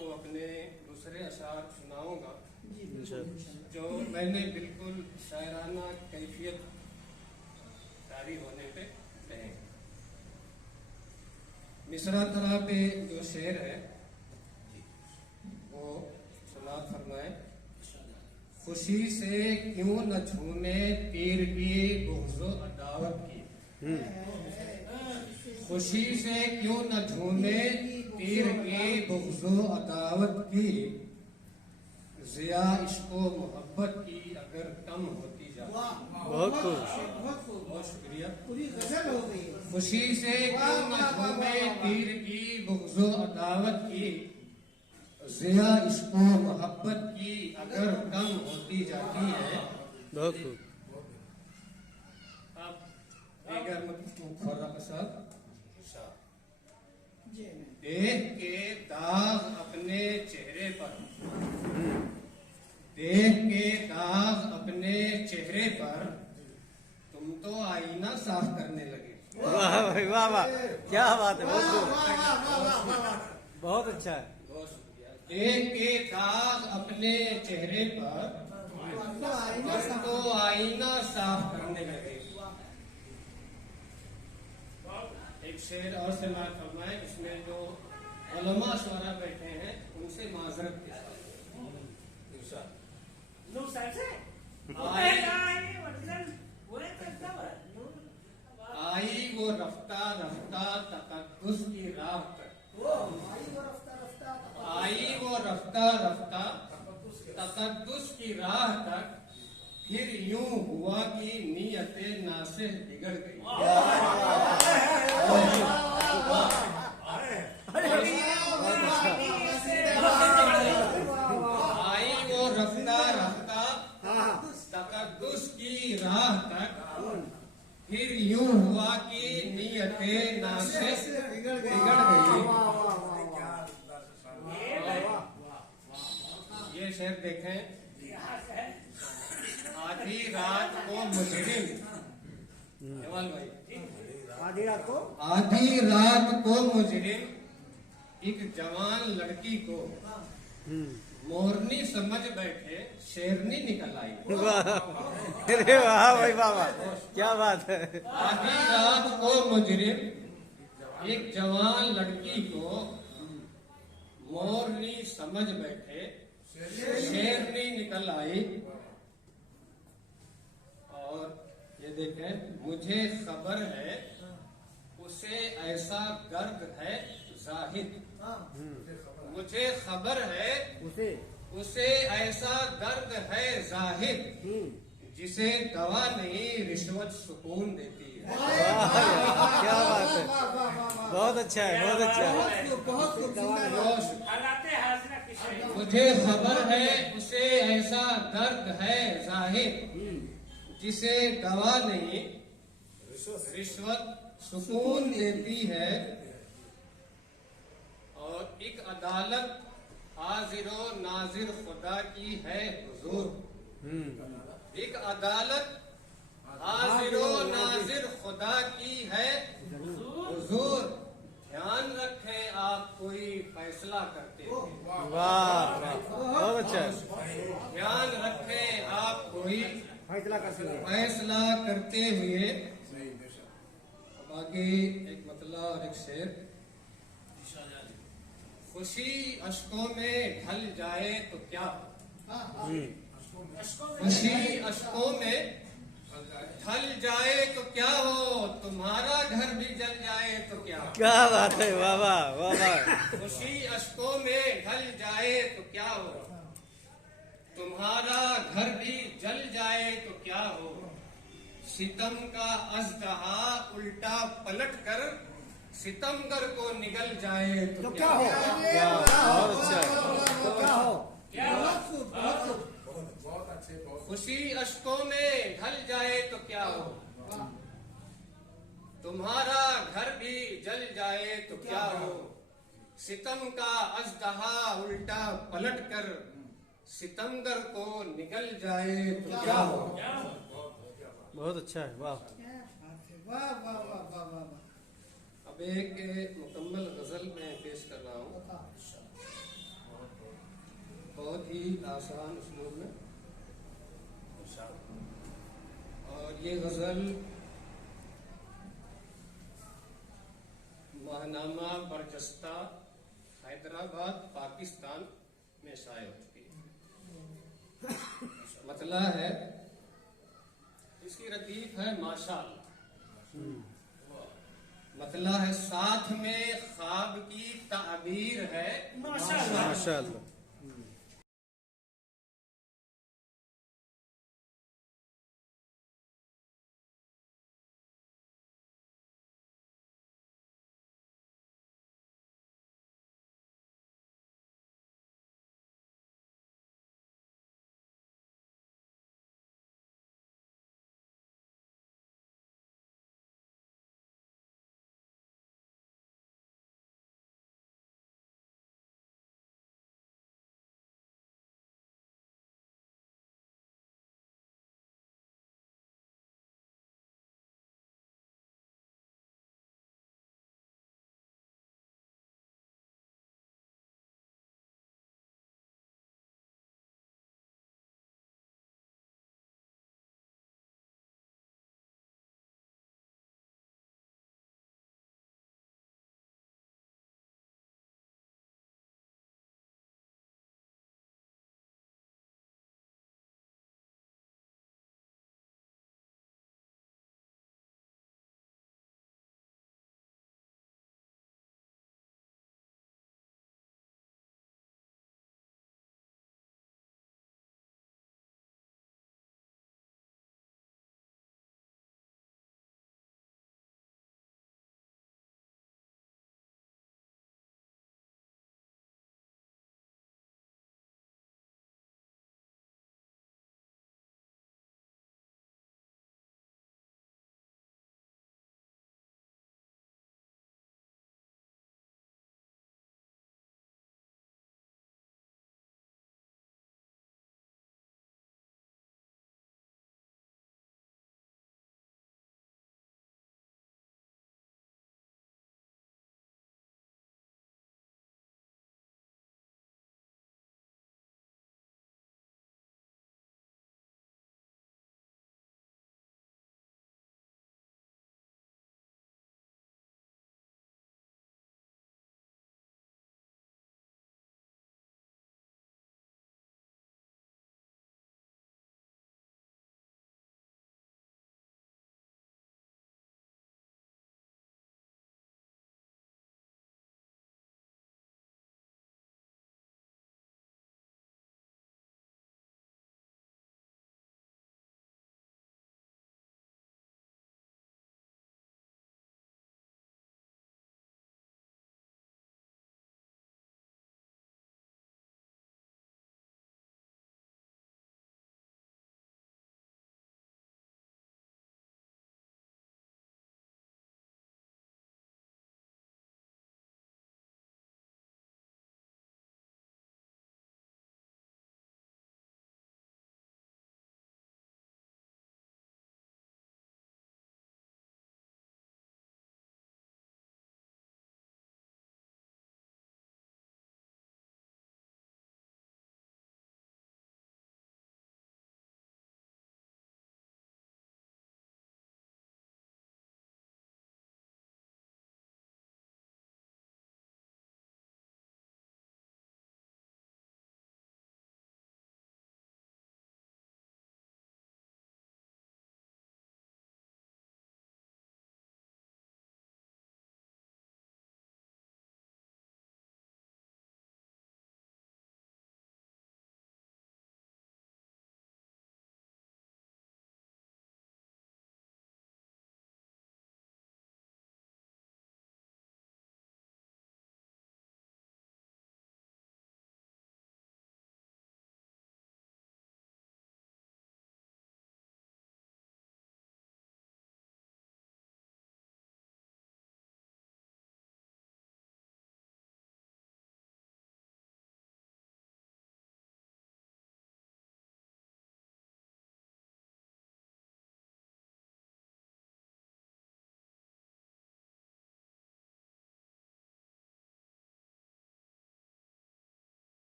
आपको अपने दूसरे अशार सुनाऊंगा जो मैंने बिल्कुल शायराना कैफियत जारी होने पे कहे। मिसरा तरह पे जो शेर है वो समाप्त फरमाए। खुशी से क्यों न झूमे पीर की बुग़्ज़ो अदावत की, खुशी से क्यों न झूमे पीर की बुग़्ज़ो अदावत की, ज़िया इश्क़ो मोहब्बत की अगर कम होती जाती। बहुत शुक्रिया। खुशी से क्यों न झूमे पीर की बुग़्ज़ो अदावत की, ज़िया इश्क़ो मोहब्बत की अगर कम होती जाती है। अब दीगर देख के दाग अपने चेहरे पर, देख के दाग अपने चेहरे पर, तुम तो आईना साफ करने लगे। वाह भाई वाह वाह, क्या बात है, बहुत अच्छा है। बहुत शुक्रिया। देख के दाग अपने चेहरे पर, तुम तो आईना साफ करने लगे। एक शेर और से मार फरमाए, इसमें जो उलमा शुरा बैठे हैं उनसे माजरत के साथ आई वो रफ्ता रफ्ता तकद्दुस की राह पर, आई वो रफ्ता रफ्ता तकद्दुस की राह तक, फिर यूं हुआ कि नीयते नासिह बिगड़ गई। आई वो रफ्ता रफ्ता तकद्दुस की राह तक, फिर यूं हुआ कि नीयते नासिह बिगड़ गई। ये शेर देखें। आधी रात को मुजरिम, आधी रात को मुजरिम एक जवान लड़की को मोरनी समझ बैठे शेरनी निकल आई। अरे वाह भाई वाह, क्या बात है। आधी रात को मुजरिम एक जवान लड़की को मोरनी समझ बैठे शेरनी निकल आई। और ये देखें, मुझे खबर है उसे ऐसा गर्द है जाहिद, मुझे खबर है उसे ऐसा दर्द है जाहिद, जिसे दवा नहीं रिश्वत सुकून देती है। क्या बात है, बहुत अच्छा है, बहुत अच्छा है। मुझे खबर है उसे ऐसा दर्द है जाहिद, जिसे दवा नहीं रिश्वत सुकून देती है। और एक अदालत हाजिरो नाजिर खुदा की है हुजूर, एक अदालत हाजिरो नाजिर खुदा की है हुजूर, ध्यान रखें आप कोई फैसला करते हैं। वाह बहुत अच्छा है। ध्यान रखें आप कोई फैसला करते हुए। अब आगे एक मतला और एक शेर। खुशी अश्कों में ढल जाए तो क्या, खुशी अश्कों में ढल जाए तो क्या हो, तुम्हारा घर भी जल जाए तो क्या। क्या बात है, वाह वाह वाह वाह। खुशी अश्कों में ढल जाए तो क्या हो, तुम्हारा घर भी जल जाए तो क्या हो, सितम का अज़दहा उल्टा पलट कर सितमगर को निगल जाए तो क्या हो। बहुत अच्छा है। खुशी अश्कों में ढल जाए तो क्या हो, तुम्हारा घर भी जल जाए तो क्या हो, सितम का अज़दहा उल्टा पलट कर सितमगर को निकल जाए तो क्या हो। बहुत अच्छा है, वाह। अब एक मुकम्मल गजल में पेश कर रहा हूँ। आसान उसलूब में। और ये गजल महनामा बरजस्ता हैदराबाद पाकिस्तान में शाये हो चुकी है। मतला है, इसकी रतीफ है माशाअल्लाह। मतला है, साथ में ख्वाब की ताबीर है माशाअल्लाह।